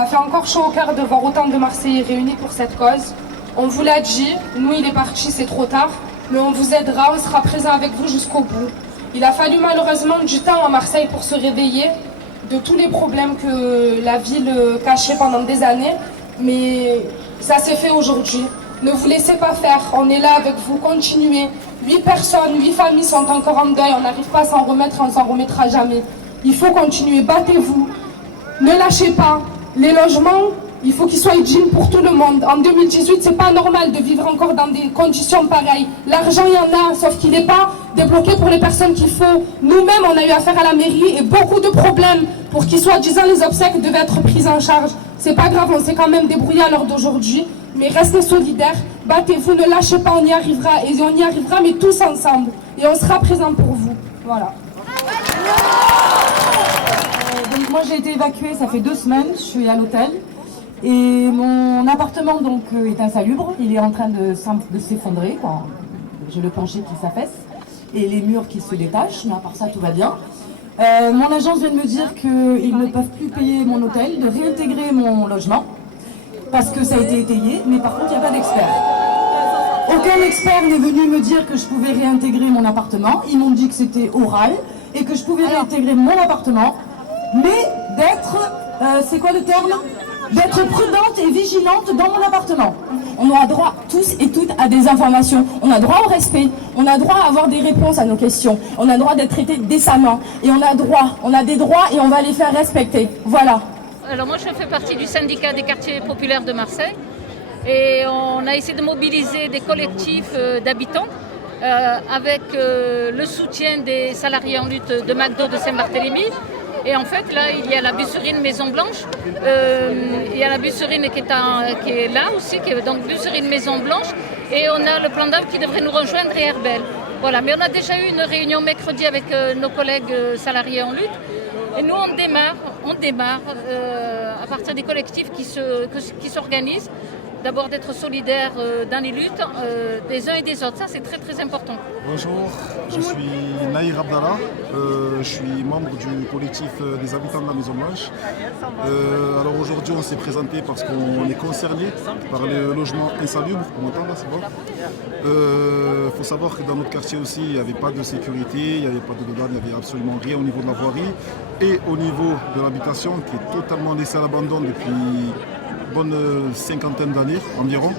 Ça fait encore chaud au cœur de voir autant de Marseillais réunis pour cette cause. On vous l'a dit, nous il est parti, c'est trop tard, mais on vous aidera, on sera présent avec vous jusqu'au bout. Il a fallu malheureusement du temps à Marseille pour se réveiller de tous les problèmes que la ville cachait pendant des années, mais ça s'est fait aujourd'hui. Ne vous laissez pas faire, on est là avec vous, continuez. 8 personnes, 8 familles sont encore en deuil, on n'arrive pas à s'en remettre, on ne s'en remettra jamais. Il faut continuer, battez-vous, ne lâchez pas. Les logements, il faut qu'ils soient dignes pour tout le monde. En 2018, c'est pas normal de vivre encore dans des conditions pareilles. L'argent, il y en a, sauf qu'il n'est pas débloqué pour les personnes qu'il faut. Nous-mêmes, on a eu affaire à la mairie et beaucoup de problèmes pour qu'ils soi-disant les obsèques devaient être prises en charge. C'est pas grave, on s'est quand même débrouillé à l'heure d'aujourd'hui. Mais restez solidaires, battez-vous, ne lâchez pas, on y arrivera. Et on y arrivera, mais tous ensemble. Et on sera présents pour vous. Voilà. Donc moi j'ai été évacuée, ça fait 2 semaines, je suis à l'hôtel. Et mon appartement donc est insalubre, il est en train de s'effondrer, quoi. J'ai le plancher qui s'affaisse et les murs qui se détachent, mais à part ça tout va bien. Mon agence vient de me dire qu'ils ne peuvent plus payer mon hôtel, de réintégrer mon logement, parce que ça a été étayé, mais par contre il n'y a pas d'expert. Aucun expert n'est venu me dire que je pouvais réintégrer mon appartement, ils m'ont dit que c'était oral et que je pouvais réintégrer mon appartement, mais d'être, c'est quoi le terme ? D'être prudente et vigilante dans mon appartement. On aura droit tous et toutes à des informations. On a droit au respect. On a droit à avoir des réponses à nos questions. On a droit d'être traité décemment. Et on a des droits et on va les faire respecter. Voilà. Alors moi je fais partie du syndicat des quartiers populaires de Marseille. Et on a essayé de mobiliser des collectifs d'habitants avec le soutien des salariés en lutte de McDo de Saint-Barthélemy. Et en fait, là, il y a la busserine Maison Blanche. Il y a la busserine qui est là aussi, qui est donc busserine Maison Blanche. Et on a le plan d'œuvre qui devrait nous rejoindre et Herbel. Voilà, mais on a déjà eu une réunion mercredi avec nos collègues salariés en lutte. Et nous, on démarre à partir des collectifs qui s'organisent. D'abord d'être solidaires dans les luttes des uns et des autres. Ça, c'est très très important. Bonjour, je suis Naïr Abdallah. Je suis membre du collectif des habitants de la Maison Blanche. Alors aujourd'hui, on s'est présenté parce qu'on est concerné par le logement insalubre. On m'entend là, c'est bon. Faut savoir que dans notre quartier aussi, il n'y avait pas de sécurité, il n'y avait pas de douane, il n'y avait absolument rien au niveau de la voirie et au niveau de l'habitation qui est totalement laissée à l'abandon depuis bonne cinquantaine d'années environ.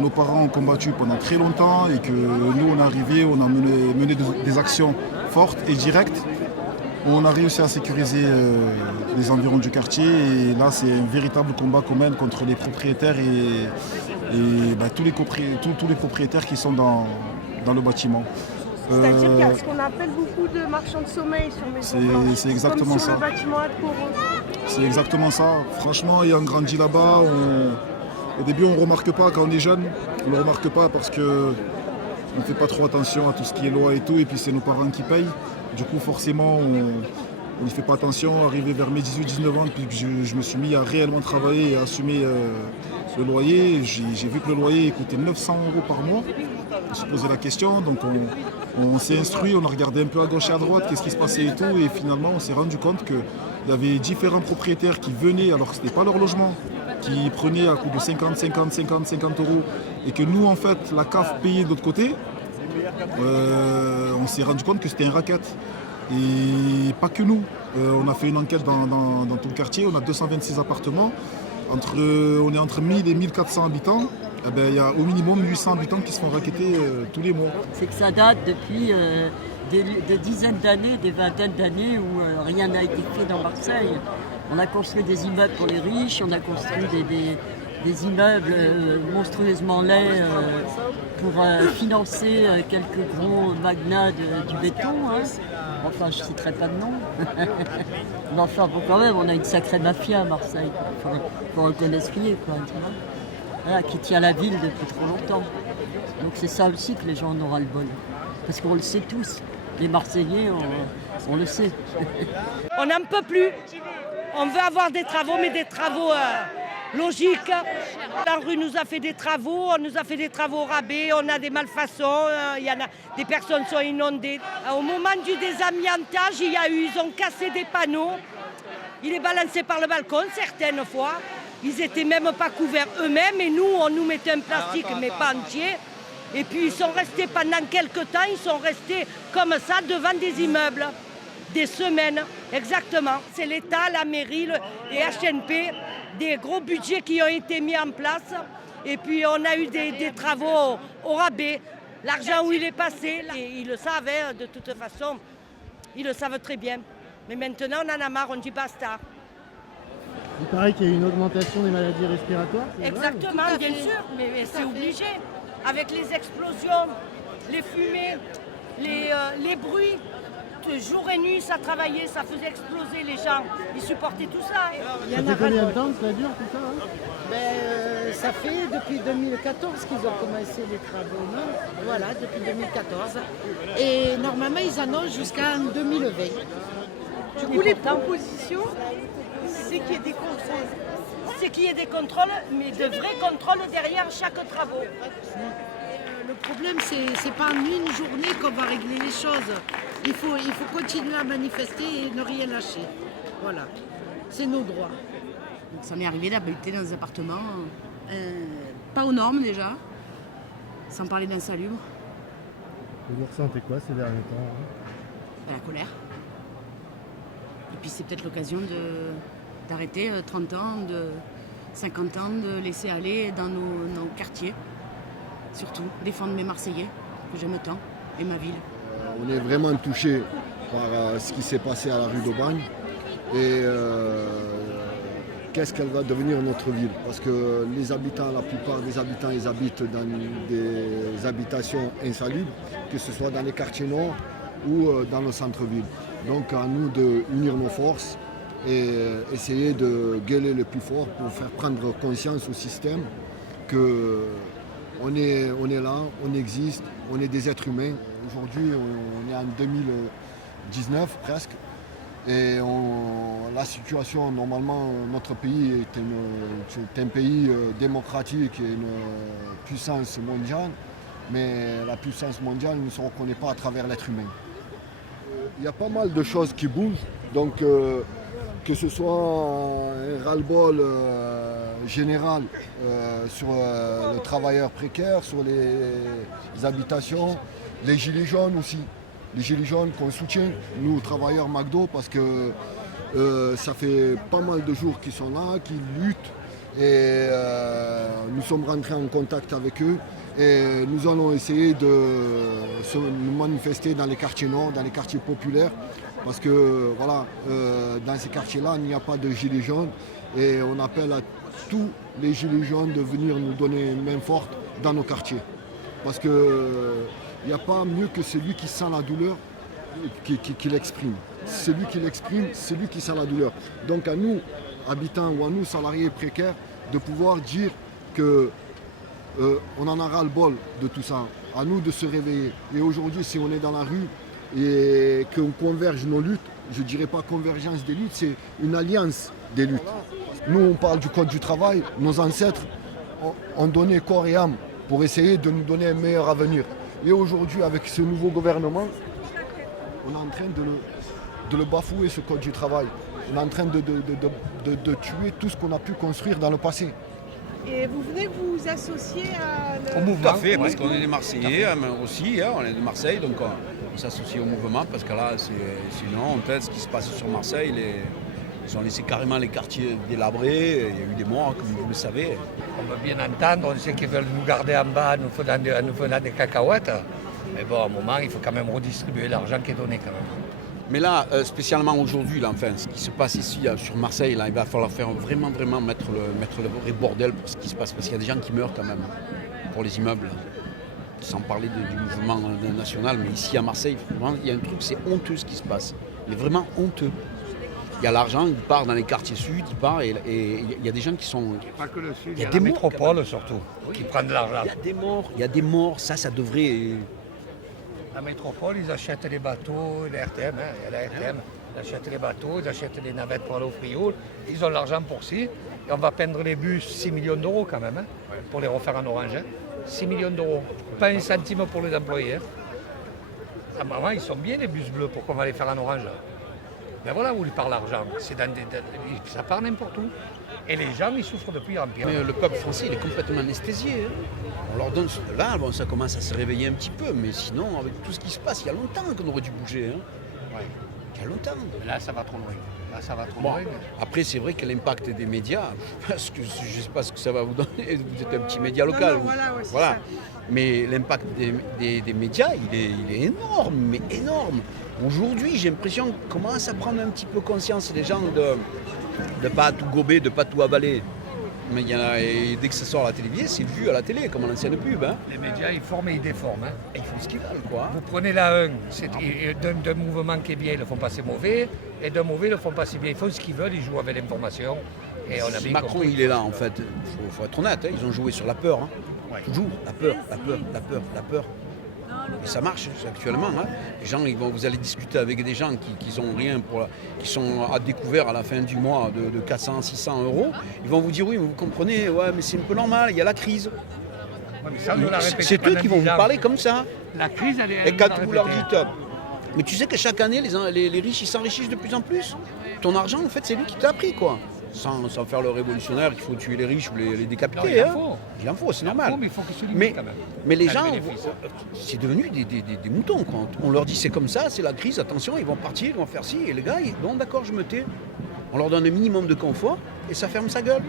Nos parents ont combattu pendant très longtemps et que nous on est arrivé, on a mené des actions fortes et directes. On a réussi à sécuriser les environs du quartier et là c'est un véritable combat qu'on mène contre les propriétaires et tous les propriétaires qui sont dans le bâtiment. C'est-à-dire qu'il y a ce qu'on appelle beaucoup de marchands de sommeil sur Maison Blanche. C'est exactement comme sur ça. le bâtiment Adcour. C'est exactement ça. Franchement, ayant grandi là-bas, au début on ne remarque pas quand on est jeune. On ne le remarque pas parce qu'on ne fait pas trop attention à tout ce qui est loi et tout. Et puis c'est nos parents qui payent. Du coup forcément on n'y fait pas attention. Arrivé vers mes 18-19 ans, puis je me suis mis à réellement travailler et à assumer le loyer. J'ai vu que le loyer coûtait 900 € par mois. On se posait la question, donc on s'est instruit, on a regardé un peu à gauche et à droite qu'est-ce qui se passait et tout, et finalement on s'est rendu compte qu'il y avait différents propriétaires qui venaient alors que ce n'était pas leur logement, qui prenaient à coût de 50 €, et que nous en fait la CAF payait de l'autre côté. On s'est rendu compte que c'était un racket. Et pas que nous. On a fait une enquête dans tout le quartier, on a 226 appartements, on est entre 1000 et 1400 habitants. Eh ben, il y a au minimum 800 habitants qui se font racketter tous les mois. C'est que ça date depuis des dizaines d'années, des vingtaines d'années où rien n'a été fait dans Marseille. On a construit des immeubles pour les riches, on a construit des immeubles monstrueusement laids pour financer quelques gros magnats du béton. Hein. Enfin, je ne citerai pas de nom. Mais enfin, bon, quand même, on a une sacrée mafia à Marseille. Il faut reconnaître ce qu'il est, quoi, tu vois. Voilà, qui tient la ville depuis trop longtemps. Donc c'est ça aussi que les gens en auront le bol. Parce qu'on le sait tous. Les Marseillais, on le sait. On n'en peut plus. On veut avoir des travaux, mais des travaux logiques. La rue nous a fait des travaux, on nous a fait des travaux au rabais, on a des malfaçons, des personnes sont inondées. Au moment du désamiantage, ils ont cassé des panneaux. Il est balancé par le balcon certaines fois. Ils n'étaient même pas couverts eux-mêmes et nous, on nous mettait un plastique, mais pas entier. Et puis ils sont restés pendant quelques temps, ils sont restés comme ça devant des immeubles. Des semaines, exactement. C'est l'État, la mairie et HNP, des gros budgets qui ont été mis en place. Et puis on a eu des travaux au rabais. L'argent où il est passé, et ils le savent hein, de toute façon. Ils le savent très bien. Mais maintenant on en a marre, on dit basta. Il paraît qu'il y a eu une augmentation des maladies respiratoires. Exactement, bien sûr, mais c'est obligé. Avec les explosions, les fumées, les bruits, jour et nuit, ça travaillait, ça faisait exploser les gens. Ils supportaient tout ça. Ça fait combien de temps que ça dure tout ça Ça fait depuis 2014 qu'ils ont commencé les travaux. Non, voilà, depuis 2014. Et normalement, ils annoncent jusqu'en 2020. Du coup, les propositions, c'est qu'il y ait des contrôles. C'est qu'il y ait des contrôles, mais de vrais contrôles derrière chaque travaux. Le problème, c'est pas en une journée qu'on va régler les choses. Il faut continuer à manifester et ne rien lâcher. Voilà, c'est nos droits. Donc ça m'est arrivé d'habiter dans des appartements pas aux normes déjà, sans parler d'insalubre. Vous ressentez quoi ces derniers temps La colère. Et puis c'est peut-être l'occasion d'arrêter 30 ans, 50 ans, de laisser aller dans nos quartiers. Surtout, défendre mes Marseillais, que j'aime tant, et ma ville. On est vraiment touché par ce qui s'est passé à la rue d'Aubagne et qu'est-ce qu'elle va devenir notre ville. Parce que les habitants, la plupart des habitants, ils habitent dans des habitations insalubres, que ce soit dans les quartiers nord ou dans le centre-ville. Donc à nous de unir nos forces et essayer de gueuler le plus fort pour faire prendre conscience au système que on est là, on existe, on est des êtres humains. Aujourd'hui, on est en 2019 presque. Et la situation, normalement, notre pays est un pays démocratique et une puissance mondiale. Mais la puissance mondiale ne se reconnaît pas à travers l'être humain. Il y a pas mal de choses qui bougent. Donc, que ce soit un ras-le-bol général sur le travailleur précaire, sur les habitations, les gilets jaunes aussi. Les gilets jaunes qu'on soutient, nous travailleurs McDo, parce que ça fait pas mal de jours qu'ils sont là, qu'ils luttent. Et nous sommes rentrés en contact avec eux. Et nous allons essayer de nous manifester dans les quartiers nord, dans les quartiers populaires. Parce que voilà, dans ces quartiers-là, il n'y a pas de gilets jaunes. Et on appelle à tous les gilets jaunes de venir nous donner une main forte dans nos quartiers. Parce qu'il n'y a pas mieux que celui qui sent la douleur qui l'exprime. Celui qui l'exprime, celui qui sent la douleur. Donc à nous, habitants ou à nous, salariés précaires, de pouvoir dire que on en a ras-le-bol de tout ça. À nous de se réveiller. Et aujourd'hui, si on est dans la rue et qu'on converge nos luttes, je ne dirais pas convergence des luttes, c'est une alliance des luttes. Nous, on parle du code du travail. Nos ancêtres ont donné corps et âme pour essayer de nous donner un meilleur avenir. Et aujourd'hui, avec ce nouveau gouvernement, on est en train de le bafouer, ce code du travail. On est en train de tuer tout ce qu'on a pu construire dans le passé. Et vous venez vous associer au mouvement. Tout à fait, parce qu'on est des Marseillais aussi, hein, on est de Marseille, donc on s'associe au mouvement, parce que là, c'est une honte, ce qui se passe sur Marseille. Ils ont laissé carrément les quartiers délabrés, il y a eu des morts, comme vous le savez. On veut bien entendre, on sait qu'ils veulent nous garder en bas, nous faisant des cacahuètes. Mais bon, à un moment, il faut quand même redistribuer l'argent qui est donné quand même. Mais là, spécialement aujourd'hui, là, enfin, ce qui se passe ici sur Marseille, là, il va falloir faire vraiment mettre le vrai bordel pour ce qui se passe. Parce qu'il y a des gens qui meurent quand même pour les immeubles. Sans parler du mouvement national. Mais ici à Marseille, vraiment, il y a un truc, c'est honteux ce qui se passe. Il est vraiment honteux. Il y a l'argent, il part dans les quartiers sud, il part et il y a des gens qui sont... Pas que le sud, il y a des métropoles surtout, qui prennent de l'argent. Il y a des morts, ça devrait... La métropole, ils achètent les bateaux, les RTM, il y a la RTM, ils achètent les bateaux, ils achètent les navettes pour aller au Frioul, ils ont l'argent pour ci, et on va peindre les bus 6 millions d'euros quand même, pour les refaire en orange. 6 millions d'euros, pas un centime pour les employés. À un moment, ils sont bien les bus bleus, pourquoi on va les faire en orange? Ben voilà où il part l'argent. Ça part n'importe où. Et les gens, ils souffrent de pire en pire. Mais le peuple français, il est complètement anesthésié. Hein. On leur donne... Là, bon, ça commence à se réveiller un petit peu, mais sinon, avec tout ce qui se passe, il y a longtemps qu'on aurait dû bouger. Hein. Ouais. Il y a longtemps. Là, ça va trop loin. Après, c'est vrai que l'impact des médias, parce que je ne sais pas ce que ça va vous donner, vous êtes un petit média local. Non, voilà. Mais l'impact des médias, il est énorme, mais énorme. Aujourd'hui, j'ai l'impression qu'on commence à prendre un petit peu conscience, les gens, de ne pas tout gober, de ne pas tout avaler. Mais et dès que ça sort à la télévision, c'est vu à la télé, comme à l'ancienne pub. Hein. Les médias, ils forment et ils déforment. Hein. Et ils font ce qu'ils veulent, quoi. Vous prenez la 1, d'un mouvement qui est bien, ils le font passer mauvais, et d'un mauvais, ils le font passer bien. Ils font ce qu'ils veulent, ils jouent avec l'information. Et on a bien Macron, compris. il est là, en fait. Il faut être honnête, hein. Ils ont joué sur la peur. Hein. Ouais. Toujours, la peur. Et ça marche actuellement. Hein. Les gens, vous allez discuter avec des gens qui ont rien qui sont à découvert à la fin du mois de 400, 600 €. Ils vont vous dire oui, mais vous comprenez, ouais, mais c'est un peu normal, il y a la crise. Ouais, c'est eux qui vont vous parler comme ça. La crise, elle est. Et quand vous leur dites, mais tu sais que chaque année, les riches, ils s'enrichissent de plus en plus. Ton argent, en fait, c'est lui qui t'a appris, quoi. Sans faire le révolutionnaire, qu'il faut tuer les riches ou les décapiter. Il en faut, c'est normal. Mais il faut qu'ils se limitent quand même. Mais les gens, c'est devenu des moutons, quoi. On leur dit c'est comme ça, c'est la crise, attention, ils vont partir, ils vont faire ci. Et les gars, bon d'accord, je me tais. On leur donne un minimum de confort et ça ferme sa gueule.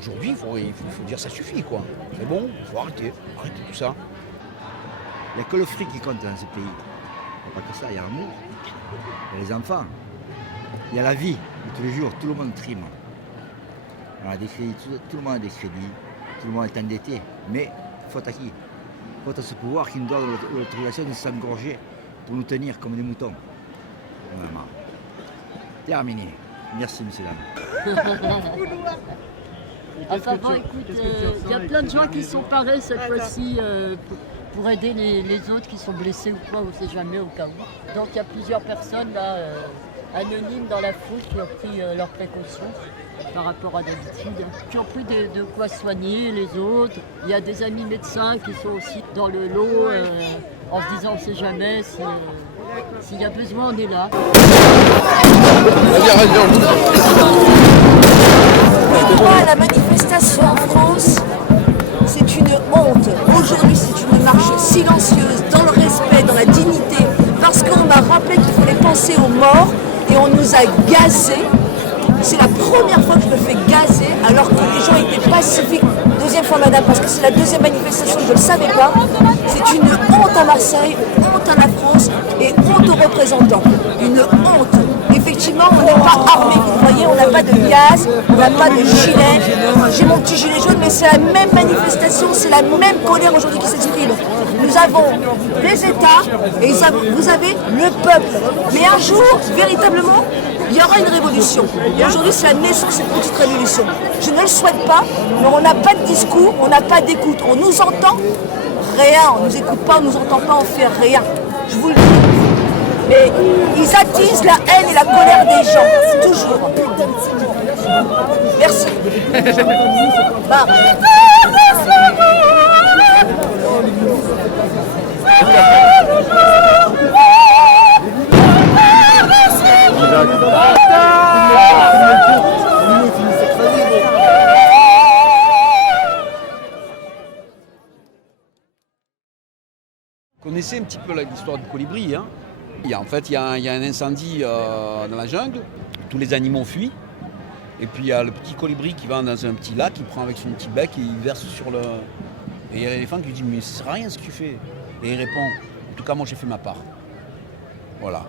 Aujourd'hui, il faut dire ça suffit, quoi. C'est bon, il faut arrêter tout ça. Il n'y a que le fric qui compte dans ce pays. Il n'y a pas que ça, il y a l'amour, il y a les enfants, il y a la vie de tous les jours, tout le monde trime. On a des crédits, tout le monde a des crédits, tout le monde est endetté. Mais faute à qui? Faute à ce pouvoir qui nous donne l'autorisation de s'engorger pour nous tenir comme des moutons. On a marre. Terminé. Merci, monsieur dames. Enfin bon, écoute, il y a plein de gens qui sont parés cette fois-ci pour aider les autres qui sont blessés ou quoi, on ne sait jamais au cas où. Donc il y a plusieurs personnes là, anonymes dans la foule qui ont pris leurs précautions par rapport à d'habitude, qui ont pris de quoi soigner les autres. Il y a des amis médecins qui sont aussi dans le lot en se disant on ne sait jamais s'il y a besoin, on est là. Le droit à la manifestation en France, c'est une honte. Aujourd'hui, c'est une marche silencieuse, dans le respect, dans la dignité, parce qu'on m'a rappelé qu'il fallait penser aux morts et on nous a gazés. C'est la première fois que je me fais gazer alors que les gens étaient pacifiques. Deuxième fois, madame, parce que c'est la deuxième manifestation, je ne le savais pas. C'est une honte à Marseille, honte à la France et honte aux représentants. Une honte. Effectivement, on n'est pas armé, vous voyez, on n'a pas de gaz, on n'a pas de gilet. J'ai mon petit gilet jaune, mais c'est la même manifestation, c'est la même colère aujourd'hui qui s'exprime. Nous avons les États et vous avez le peuple. Mais un jour, véritablement, il y aura une révolution. Et aujourd'hui, c'est la naissance de cette petite révolution. Je ne le souhaite pas, mais on n'a pas de discours, on n'a pas d'écoute. On nous entend, rien. On ne nous écoute pas, on ne nous entend pas, on fait rien. Je vous le dis. Mais ils attisent la haine et la colère des gens, toujours. Merci. Bah. Vous connaissez un petit peu l'histoire du colibri, hein? Il y a un incendie dans la jungle, tous les animaux fuient, et puis il y a le petit colibri qui va dans un petit lac, il prend avec son petit bec et il verse sur le... Et il y a l'éléphant qui lui dit « mais ça sert à rien ce que tu fais ». Et il répond « en tout cas moi j'ai fait ma part ». Voilà.